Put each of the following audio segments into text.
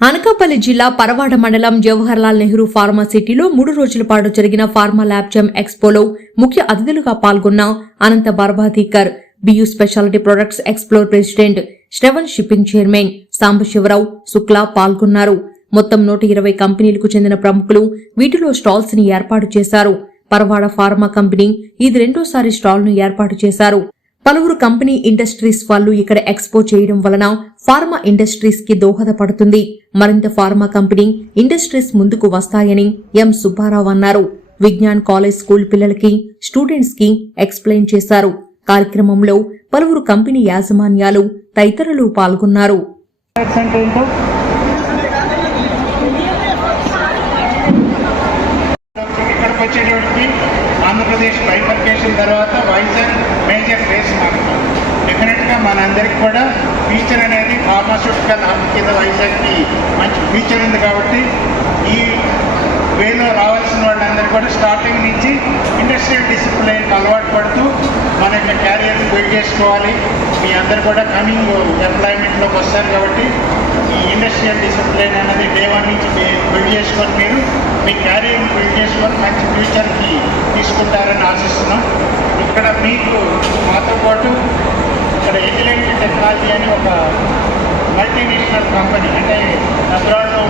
అనకాపల్లి జిల్లా పరవాడ మండలం జవహర్లాల్ నెహ్రూ ఫార్మా సిటీలో మూడు రోజుల పాటు జరిగిన ఫార్మా ల్యాబ్జమ్ ఎక్స్పోలో ముఖ్య అతిథులుగా పాల్గొన్న Anantha Barbadikar BU specialty products explore president Shravan shipping chairman Sambasivarao Shukla పాల్గొన్నారు. మొత్తం నూట ఇరవై కంపెనీలకు చెందిన ప్రముఖులు వీటిలో స్టాల్స్ని ఏర్పాటు చేశారు. పరవాడ ఫార్మా కంపెనీ ఇది రెండోసారి స్టాల్ను ఏర్పాటు చేశారు. పలువురు కంపెనీ ఇండస్ట్రీస్ వాళ్ళు ఇక్కడ ఎక్స్పో చేయడం వలన ఫార్మా ఇండస్ట్రీస్కి దోహదపడుతుంది. మరింత ఫార్మా కంపెనీ ఇండస్ట్రీస్ ముందుకు వస్తాయని ఎం. సుబ్బారావు అన్నారు. విజ్ఞాన్ కాలేజ్ స్కూల్ పిల్లలకి స్టూడెంట్స్కి ఎక్స్ప్లెయిన్ చేశారు. కార్యక్రమంలో పలువురు కంపెనీ యాజమాన్యాలు తదితరులు పాల్గొన్నారు. ఇక్కడికి ఆంధ్రప్రదేశ్ బైఫర్కేషన్ తర్వాత వైజాగ్ మేజర్ ప్లేస్ మారుతాం. డెఫినెట్గా మనందరికి కూడా ఫ్యూచర్ అనేది ఫార్మాస్యూటికల్ హబ్ కింద వైజాగ్కి మంచి ఫ్యూచర్ ఉంది కాబట్టి ఈ వేలో రావాల్సిన వాళ్ళందరూ కూడా స్టార్టింగ్ నుంచి ఇండస్ట్రియల్ డిసిప్లైన్కి అలవాటు పడుతూ మన యొక్క క్యారియర్ని బిల్డ్ చేసుకోవాలి. మీ అందరు కూడా కమింగ్ ఎంప్లాయ్మెంట్లోకి వస్తారు కాబట్టి ఈ ఇండస్ట్రియల్ డిసిప్లిన్ అనేది డే వన్ నుంచి బిల్డ్ చేసుకొని మీరు మీ క్యారియర్ని బిల్డ్ చేసుకొని మంచి ఫ్యూచర్కి తీసుకుంటారని ఆశిస్తున్నాం. ఇక్కడ మీకు మాతో పాటు ఇక్కడ ఎగ్జిలెంట్ టెక్నాలజీ అని ఒక మల్టీనేషనల్ కంపెనీ అంటే అబ్రాడ్లో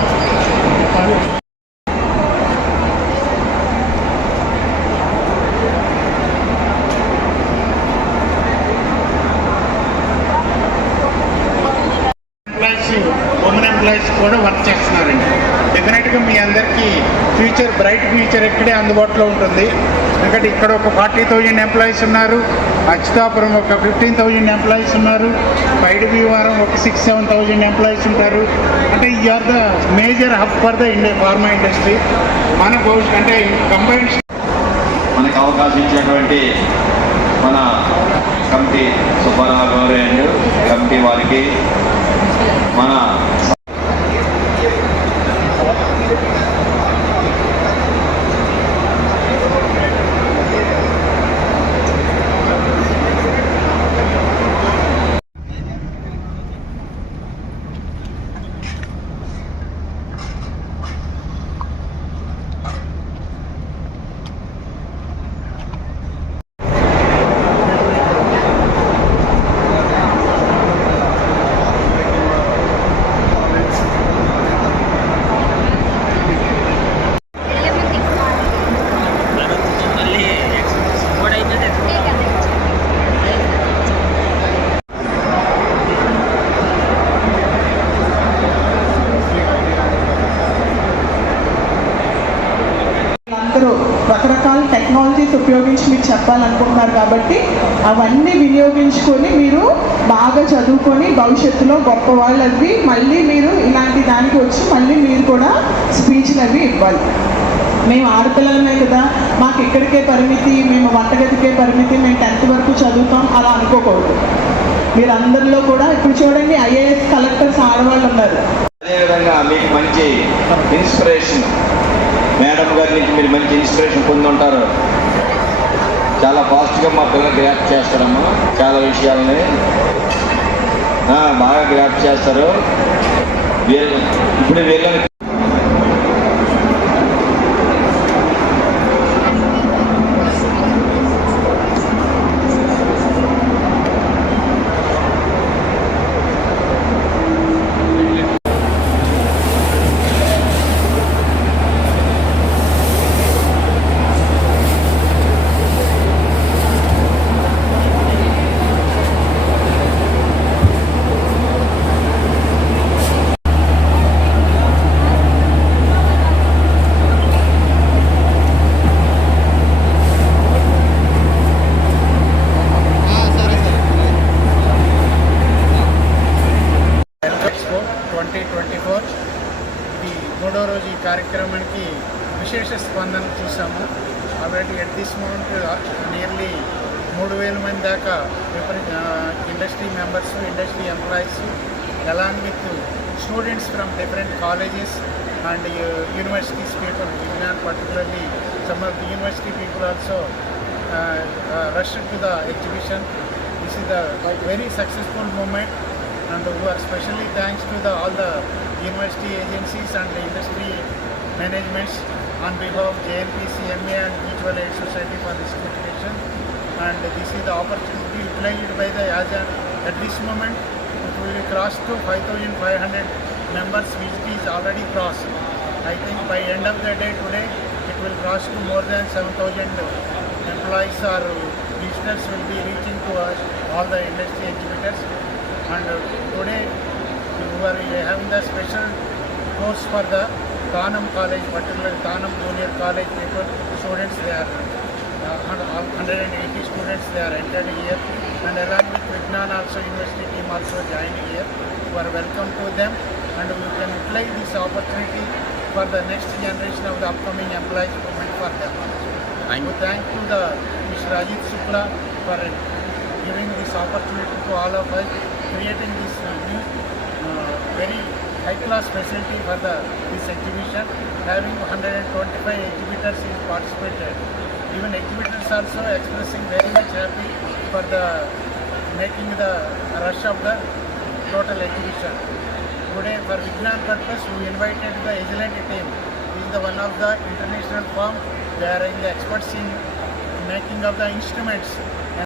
ఎంప్లాయీస్ ఉమెన్ ఎంప్లాయీస్ కూడా వర్క్ చేస్తున్నారండి. డెఫినెట్గా మీ అందరికీ ఫ్యూచర్ బ్రైట్ ఫ్యూచర్ ఇక్కడే అందుబాటులో ఉంటుంది. ఎందుకంటే ఇక్కడ ఒక ఫార్టీ థౌజండ్ ఎంప్లాయీస్ ఉన్నారు. అచ్యుతాపురం ఒక ఫిఫ్టీన్ థౌజండ్ ఎంప్లాయీస్ ఉన్నారు. పైడి భీమవరం ఒక సిక్స్ సెవెన్ థౌజండ్ ఎంప్లాయీస్ ఉంటారు. అంటే ఈ are the major hub for the India pharma industry మన భవిష్యత్ అంటే కంబైన్ మనకు అవకాశం ఇచ్చినటువంటి మన కమిటీ సుబ్బారావు గారు అండ్ కమిటీ వారికి మన అందరూ రకరకాల టెక్నాలజీస్ ఉపయోగించి మీరు చెప్పాలనుకుంటున్నారు కాబట్టి అవన్నీ వినియోగించుకొని మీరు బాగా చదువుకొని భవిష్యత్తులో గొప్ప వాళ్ళు అవి మళ్ళీ మీరు ఇలాంటి దానికి వచ్చి మళ్ళీ మీరు కూడా స్పీచ్లు అవి ఇవ్వాలి. మేము ఆడపిల్లలమే కదా మాకు ఇక్కడికే పరిమితి మేము వంటగదికే పరిమితి మేము టెన్త్ వరకు చదువుతాం అలా అనుకోకూడదు. మీరు అందరిలో కూడా ఇప్పుడు చూడండి ఐఏఎస్ కలెక్టర్స్ ఆడవాళ్ళు ఉన్నారు. అదేవిధంగా మీకు మంచి ఇన్స్పిరేషన్ మేడం గారి నుంచి మీరు మంచి ఇన్స్పిరేషన్ పొందుంటారు. చాలా ఫాస్ట్గా మా పిల్లలు రియాక్ట్ చేస్తారమ్మా. చాలా విషయాలని. బాగా రియాక్ట్ చేస్తారు. వీళ్ళు ఇప్పుడు వీళ్ళని ఎక్స్పో ట్వంటీ ట్వంటీ ఫోర్ ఈ మూడో రోజు ఈ కార్యక్రమానికి విశేష చేశాము. కాబట్టి ఎట్ దిస్ మూమెంట్ నియర్లీ మూడు వేల మంది దాకా విపరీత industry members industry employees along with students from different colleges and universities people Vignan particularly some of the university people also rush to the exhibition this is the very successful moment and we are specially thanks to the all the university agencies and industry managements on behalf of JNPC, MA and Mutual Aid Society for this notification. And this is the opportunity utilized by the as a- at this moment it will cross to 5,500 members which is already crossed. I think by end of the day today it will cross to more than 7,000 employees or visitors will be reaching to us, all the industry exhibitors. And uh, today we are having the special course for the Tanam College, particularly Tanam Junior College people, students they are uh, 180 students they are entered here and along with Vignan also university team also joined here. We are welcome to them and we can utilize this opportunity for the next generation of the upcoming employees movement for them. Thank We thank to the Mr. Ajit Shukla for giving this opportunity to all of us, creating this uh, new, uh, very high-class facility for the this exhibition, having 125 exhibitors is participated. Even exhibitors also expressing very much happy for the making the rush of the total exhibition. Today for Vignan purpose we invited the excellent team. This is the one of the international firm. They are the experts in making of the instruments